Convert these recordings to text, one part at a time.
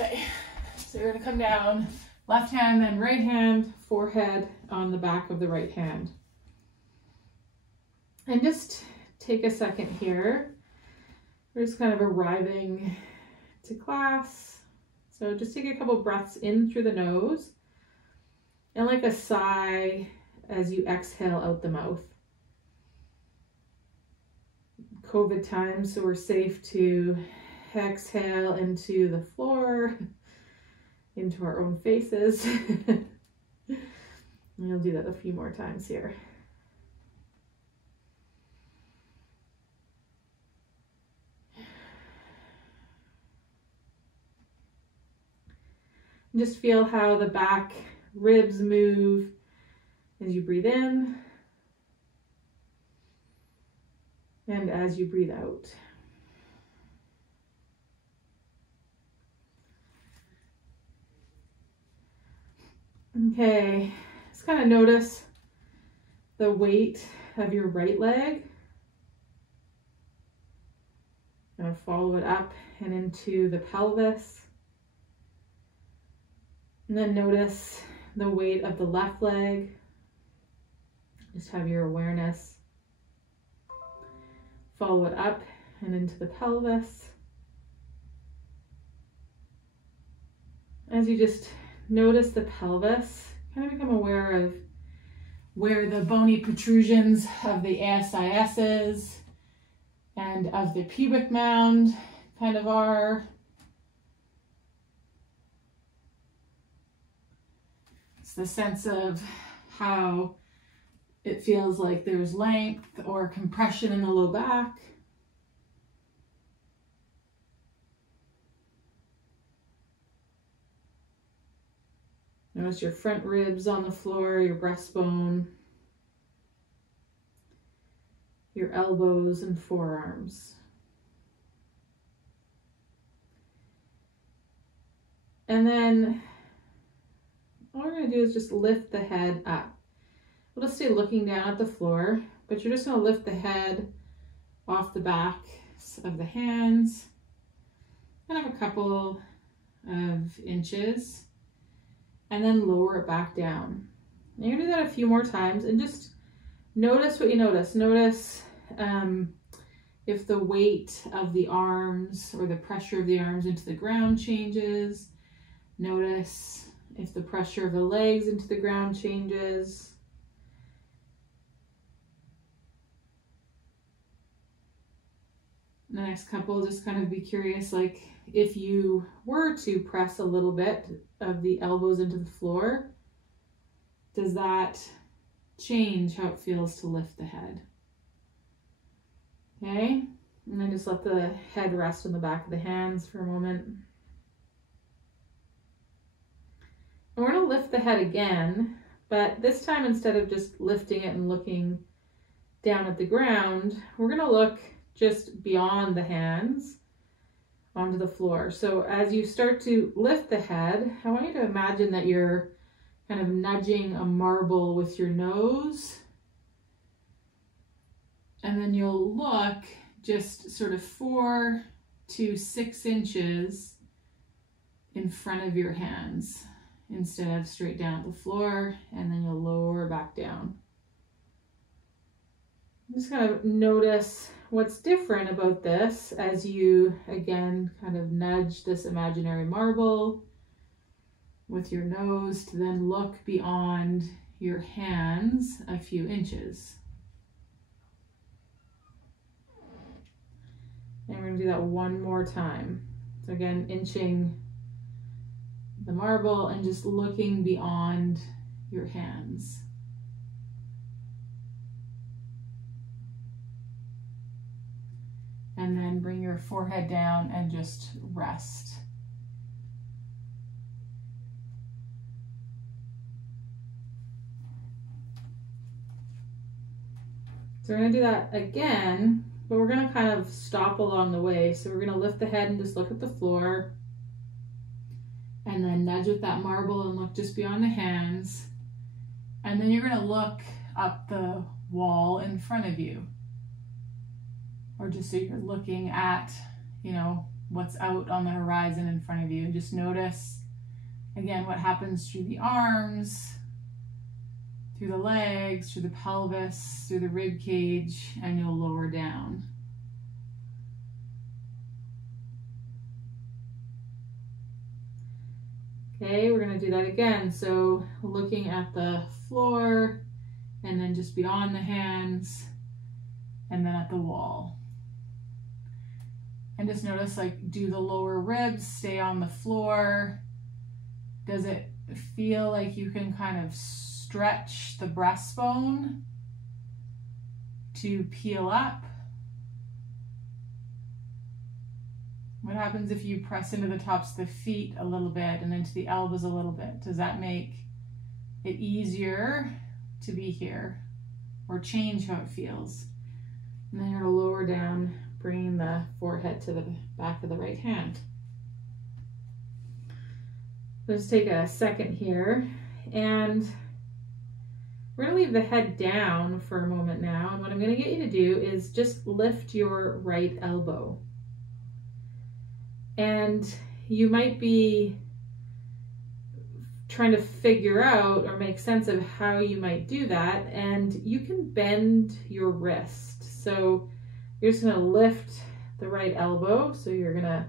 Okay, so you're gonna come down, left hand, then right hand, forehead on the back of the right hand. And just take a second here. We're just kind of arriving to class. So just take a couple breaths in through the nose and like a sigh as you exhale out the mouth. COVID time, so we're safe to exhale into the floor, into our own faces. And you'll do that a few more times here. Just feel how the back ribs move as you breathe in and as you breathe out. Okay, just kind of notice the weight of your right leg. Gonna follow it up and into the pelvis. And then notice the weight of the left leg. Just have your awareness. Follow it up and into the pelvis. As you just notice the pelvis, kind of become aware of where the bony protrusions of the ASIS is and of the pubic mound kind of are. It's the sense of how it feels like there's length or compression in the low back. Notice your front ribs on the floor, your breastbone, your elbows and forearms. And then all we're going to do is just lift the head up. We'll just stay looking down at the floor, but you're just going to lift the head off the backs of the hands, kind of a couple of inches, and then lower it back down. And you're going to do that a few more times and just notice what you notice. Notice if the weight of the arms or the pressure of the arms into the ground changes. Notice if the pressure of the legs into the ground changes. The next couple, just kind of be curious, like if you were to press a little bit of the elbows into the floor, does that change how it feels to lift the head? Okay, and then just let the head rest on the back of the hands for a moment. And we're going to lift the head again, but this time instead of just lifting it and looking down at the ground, we're going to look just beyond the hands onto the floor. So as you start to lift the head, I want you to imagine that you're kind of nudging a marble with your nose. And then you'll look just sort of 4 to 6 inches in front of your hands instead of straight down at the floor, and then you'll lower back down. Just kind of notice what's different about this as you, again, kind of nudge this imaginary marble with your nose to then look beyond your hands a few inches. And we're going to do that one more time. So again, inching the marble and just looking beyond your hands. And then bring your forehead down and just rest. So we're going to do that again, but we're going to kind of stop along the way. So we're going to lift the head and just look at the floor. And then nudge with that marble and look just beyond the hands. And then you're going to look up the wall in front of you. Or just so you're looking at, you know, what's out on the horizon in front of you. Just notice, again, what happens through the arms, through the legs, through the pelvis, through the rib cage, and you'll lower down. Okay, we're going to do that again. So looking at the floor, and then just beyond the hands, and then at the wall. And just notice, like, do the lower ribs stay on the floor? Does it feel like you can kind of stretch the breastbone to peel up? What happens if you press into the tops of the feet a little bit and into the elbows a little bit? Does that make it easier to be here or change how it feels? And then you're going to lower down, bringing the forehead to the back of the right hand. Let's take a second here, and we're going to leave the head down for a moment now. And what I'm going to get you to do is just lift your right elbow. And you might be trying to figure out or make sense of how you might do that, and you can bend your wrist. So you're just going to lift the right elbow, so you're going to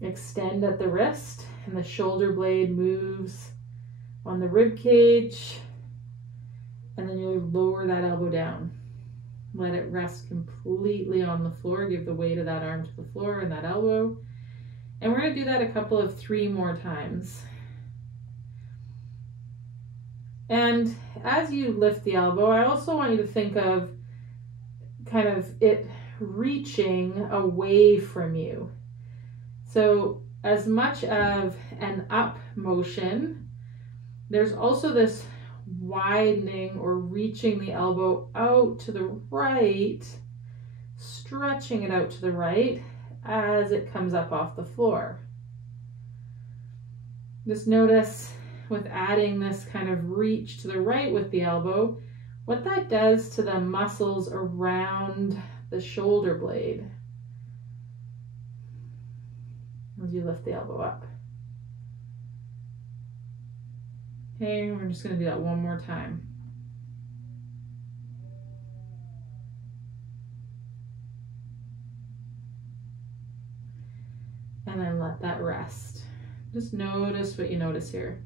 extend at the wrist, and the shoulder blade moves on the rib cage, and then you lower that elbow down. Let it rest completely on the floor. Give the weight of that arm to the floor and that elbow. And we're going to do that a couple of 3 more times. And as you lift the elbow, I also want you to think of kind of it reaching away from you. So as much of an up motion, there's also this widening or reaching the elbow out to the right, stretching it out to the right as it comes up off the floor. Just notice with adding this kind of reach to the right with the elbow, what that does to the muscles around the shoulder blade as you lift the elbow up. Okay, we're just going to do that one more time. And then let that rest. Just notice what you notice here.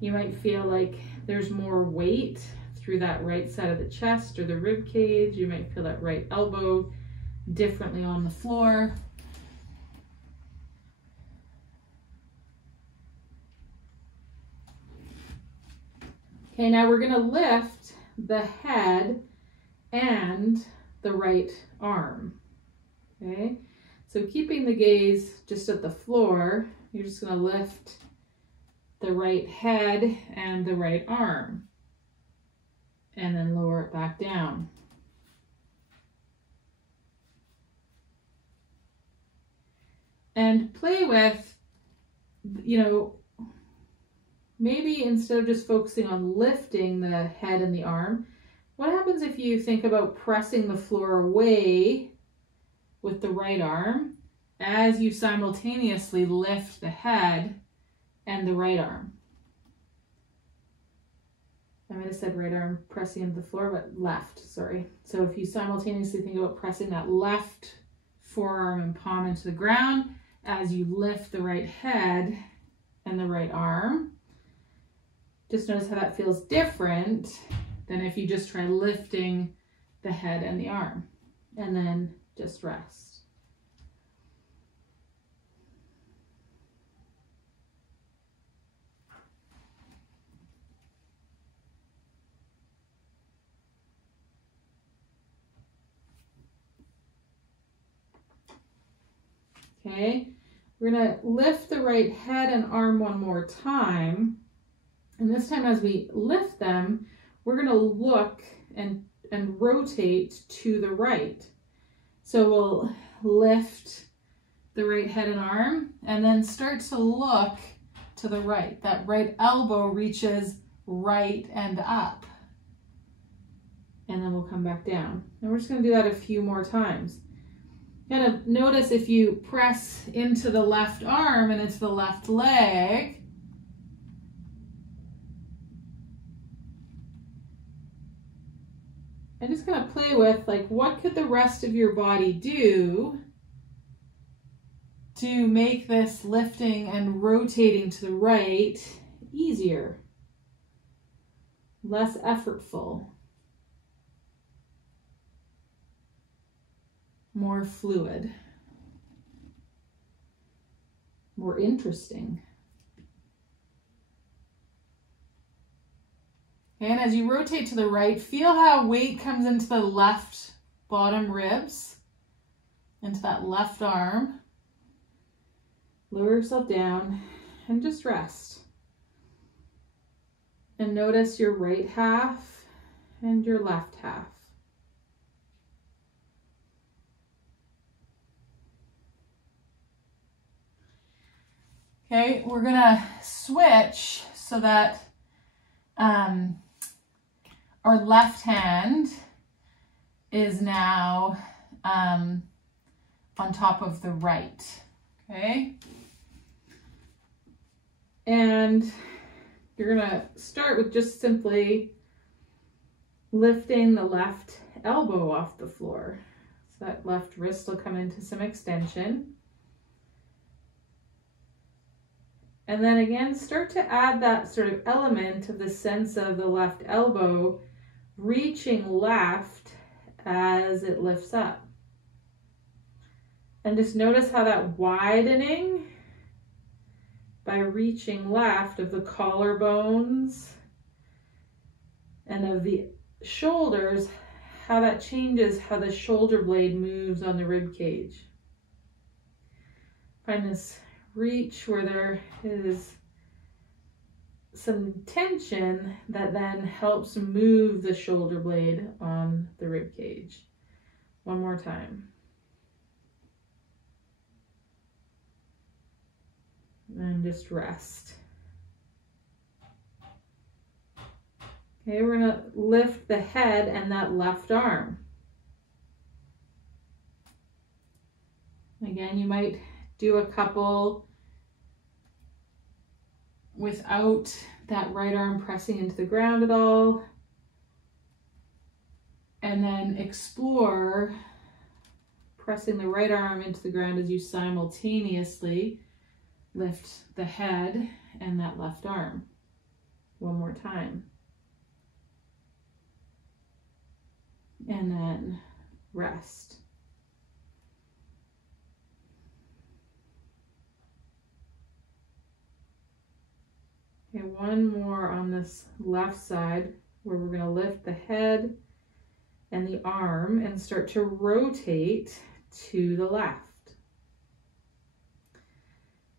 You might feel like there's more weight through that right side of the chest or the rib cage. You might feel that right elbow differently on the floor. Okay, now we're going to lift the head and the right arm. Okay, so keeping the gaze just at the floor, you're just going to lift the right head and the right arm, and then lower it back down. And play with, maybe instead of just focusing on lifting the head and the arm, what happens if you think about pressing the floor away with the right arm as you simultaneously lift the head and the right arm? I might have said right arm pressing into the floor, but left, sorry. So if you simultaneously think about pressing that left forearm and palm into the ground as you lift the right head and the right arm, just notice how that feels different than if you just try lifting the head and the arm, and then just rest. Okay, we're going to lift the right head and arm one more time. And this time as we lift them, we're going to look and rotate to the right. So we'll lift the right head and arm and then start to look to the right. That right elbow reaches right and up. And then we'll come back down. And we're just going to do that a few more times. Kind of notice if you press into the left arm and into the left leg, and just kind of play with, like, what could the rest of your body do to make this lifting and rotating to the right easier, less effortful, more fluid, more interesting. And as you rotate to the right, feel how weight comes into the left bottom ribs, into that left arm. Lower yourself down and just rest. And notice your right half and your left half. Okay, we're gonna switch so that our left hand is now on top of the right, okay? And you're gonna start with just simply lifting the left elbow off the floor. So that left wrist will come into some extension. And then again, start to add that sort of element of the sense of the left elbow reaching left as it lifts up. And just notice how that widening by reaching left of the collarbones and of the shoulders, how that changes how the shoulder blade moves on the rib cage. Find this reach where there is some tension that then helps move the shoulder blade on the rib cage. One more time. And just rest. Okay, we're gonna lift the head and that left arm. Again, you might do a couple without that right arm pressing into the ground at all. And then explore pressing the right arm into the ground as you simultaneously lift the head and that left arm. One more time. And then rest. Okay, one more on this left side where we're going to lift the head and the arm and start to rotate to the left.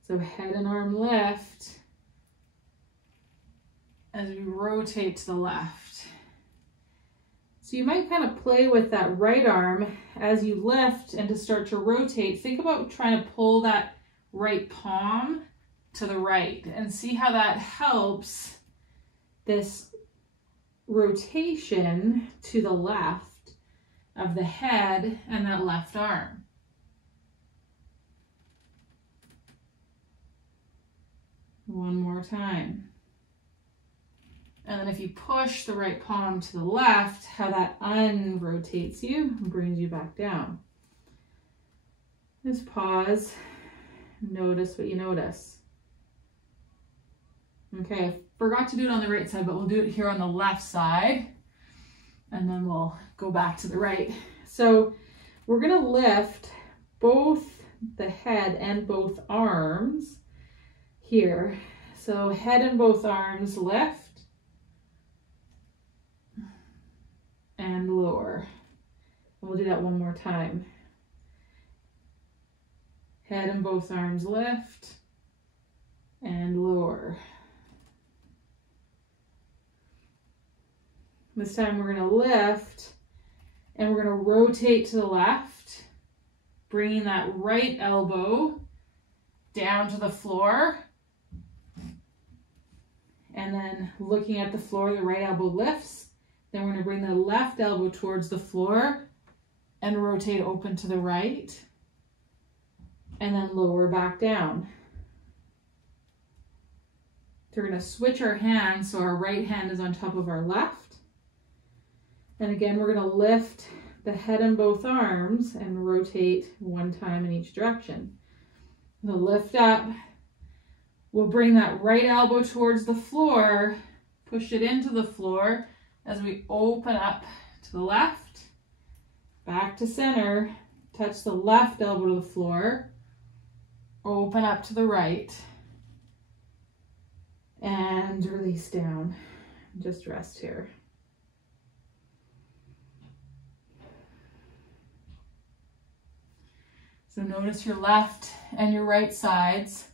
So head and arm lift as we rotate to the left. So you might kind of play with that right arm as you lift and to start to rotate. Think about trying to pull that right palm to the right and see how that helps this rotation to the left of the head and that left arm. One more time. And then if you push the right palm to the left, how that unrotates you and brings you back down. Just pause, notice what you notice. Okay, I forgot to do it on the right side, but we'll do it here on the left side. And then we'll go back to the right. So we're gonna lift both the head and both arms here. So head and both arms lift and lower. We'll do that one more time. Head and both arms lift and lower. This time we're going to lift and we're going to rotate to the left, bringing that right elbow down to the floor. And then looking at the floor, the right elbow lifts. Then we're going to bring the left elbow towards the floor and rotate open to the right. and then lower back down. So we're going to switch our hands so our right hand is on top of our left. And again, we're going to lift the head and both arms and rotate one time in each direction. We'll lift up. We'll bring that right elbow towards the floor, push it into the floor as we open up to the left, back to center, touch the left elbow to the floor, open up to the right, and release down. Just rest here. So notice your left and your right sides.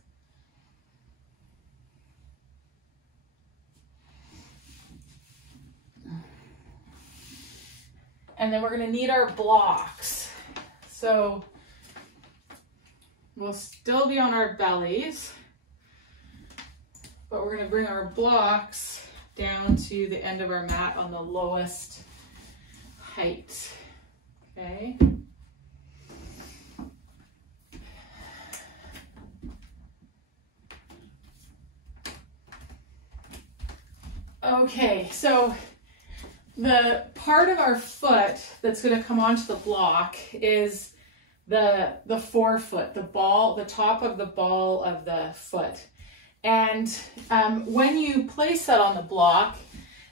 And then we're going to need our blocks. So we'll still be on our bellies, but we're going to bring our blocks down to the end of our mat on the lowest height. Okay. Okay, so the part of our foot that's going to come onto the block is the forefoot, the top of the ball of the foot. And when you place that on the block,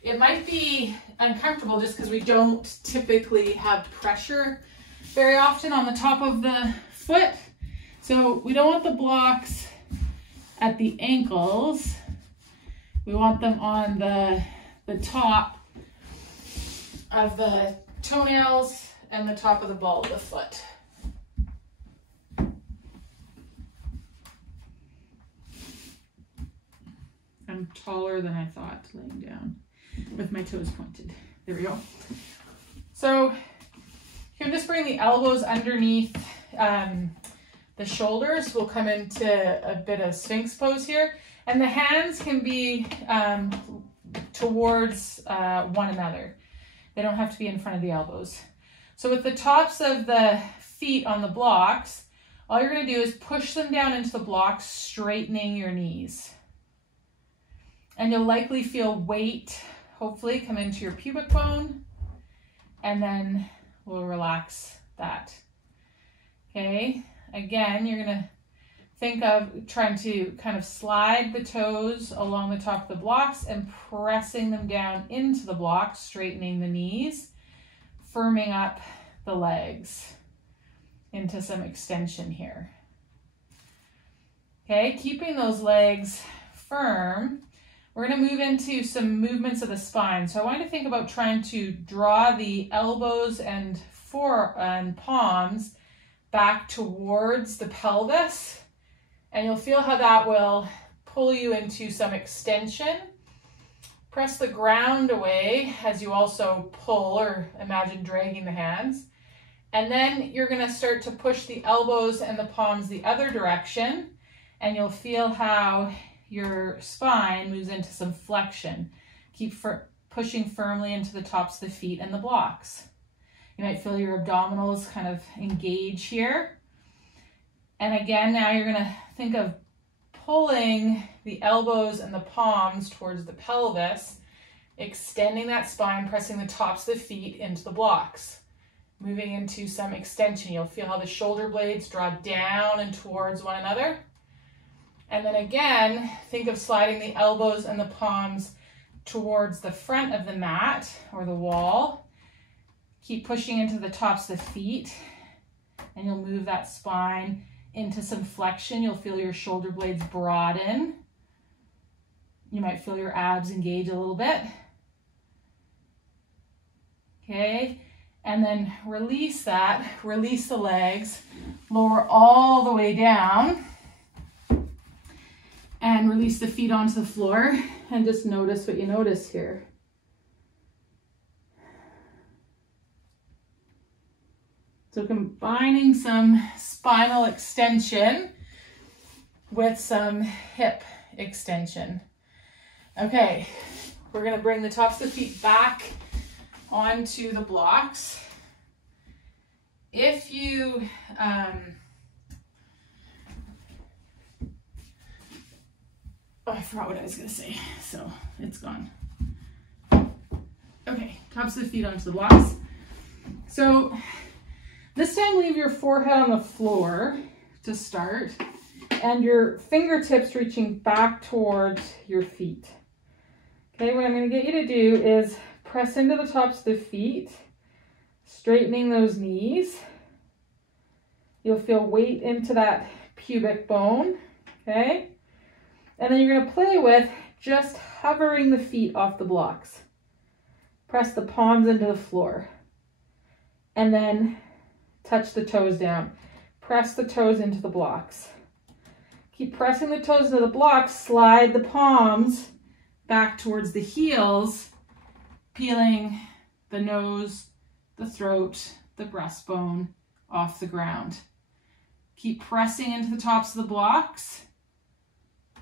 it might be uncomfortable just because we don't typically have pressure very often on the top of the foot. So we don't want the blocks at the ankles. We want them on the top of the toenails and the top of the ball of the foot. I'm taller than I thought laying down with my toes pointed. There we go. So you can just bring the elbows underneath the shoulders. We'll come into a bit of Sphinx pose here. And the hands can be towards one another. They don't have to be in front of the elbows. So with the tops of the feet on the blocks, all you're going to do is push them down into the blocks, straightening your knees. And you'll likely feel weight, hopefully, come into your pubic bone. And then we'll relax that. Okay, again, you're going to think of trying to kind of slide the toes along the top of the blocks and pressing them down into the blocks, straightening the knees, firming up the legs into some extension here. Okay, keeping those legs firm, we're going to move into some movements of the spine. So I want you to think about trying to draw the elbows and palms back towards the pelvis. And you'll feel how that will pull you into some extension. Press the ground away as you also pull, or imagine dragging the hands. And then you're going to start to push the elbows and the palms the other direction. And you'll feel how your spine moves into some flexion. Keep pushing firmly into the tops of the feet and the blocks. You might feel your abdominals kind of engage here. And again, now you're going to think of pulling the elbows and the palms towards the pelvis, extending that spine, pressing the tops of the feet into the blocks, moving into some extension. You'll feel how the shoulder blades draw down and towards one another. And then again, think of sliding the elbows and the palms towards the front of the mat or the wall. Keep pushing into the tops of the feet, and you'll move that spine into some flexion. You'll feel your shoulder blades broaden. You might feel your abs engage a little bit. Okay, and then release that, release the legs, lower all the way down, and release the feet onto the floor, and just notice what you notice here. So combining some spinal extension with some hip extension. Okay, we're going to bring the tops of the feet back onto the blocks. If you Oh, I forgot what I was gonna say, so it's gone. Okay, tops of the feet onto the blocks. So this time leave your forehead on the floor to start, and your fingertips reaching back towards your feet. Okay, what I'm gonna get you to do is press into the tops of the feet, straightening those knees. You'll feel weight into that pubic bone, okay? And then you're gonna play with just hovering the feet off the blocks. Press the palms into the floor. And then touch the toes down. Press the toes into the blocks. Keep pressing the toes into the blocks, slide the palms back towards the heels, peeling the nose, the throat, the breastbone off the ground. Keep pressing into the tops of the blocks.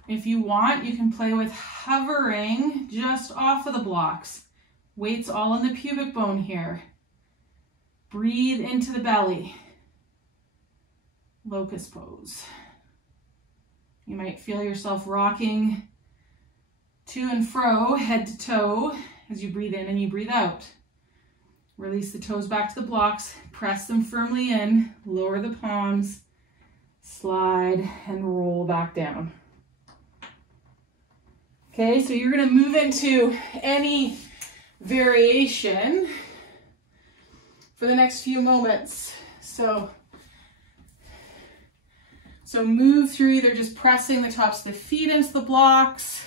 If you want, you can play with hovering just off of the blocks. Weight's all in the pubic bone here. Breathe into the belly. Locust pose. You might feel yourself rocking to and fro, head to toe, as you breathe in and you breathe out. Release the toes back to the blocks, press them firmly in, lower the palms, slide and roll back down. Okay, so you're gonna move into any variation for the next few moments. So move through either just pressing the tops of the feet into the blocks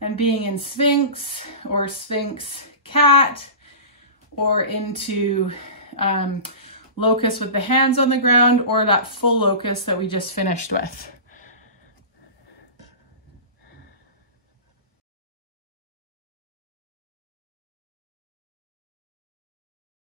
and being in Sphinx or Sphinx cat, or into locust with the hands on the ground, or that full locust that we just finished with.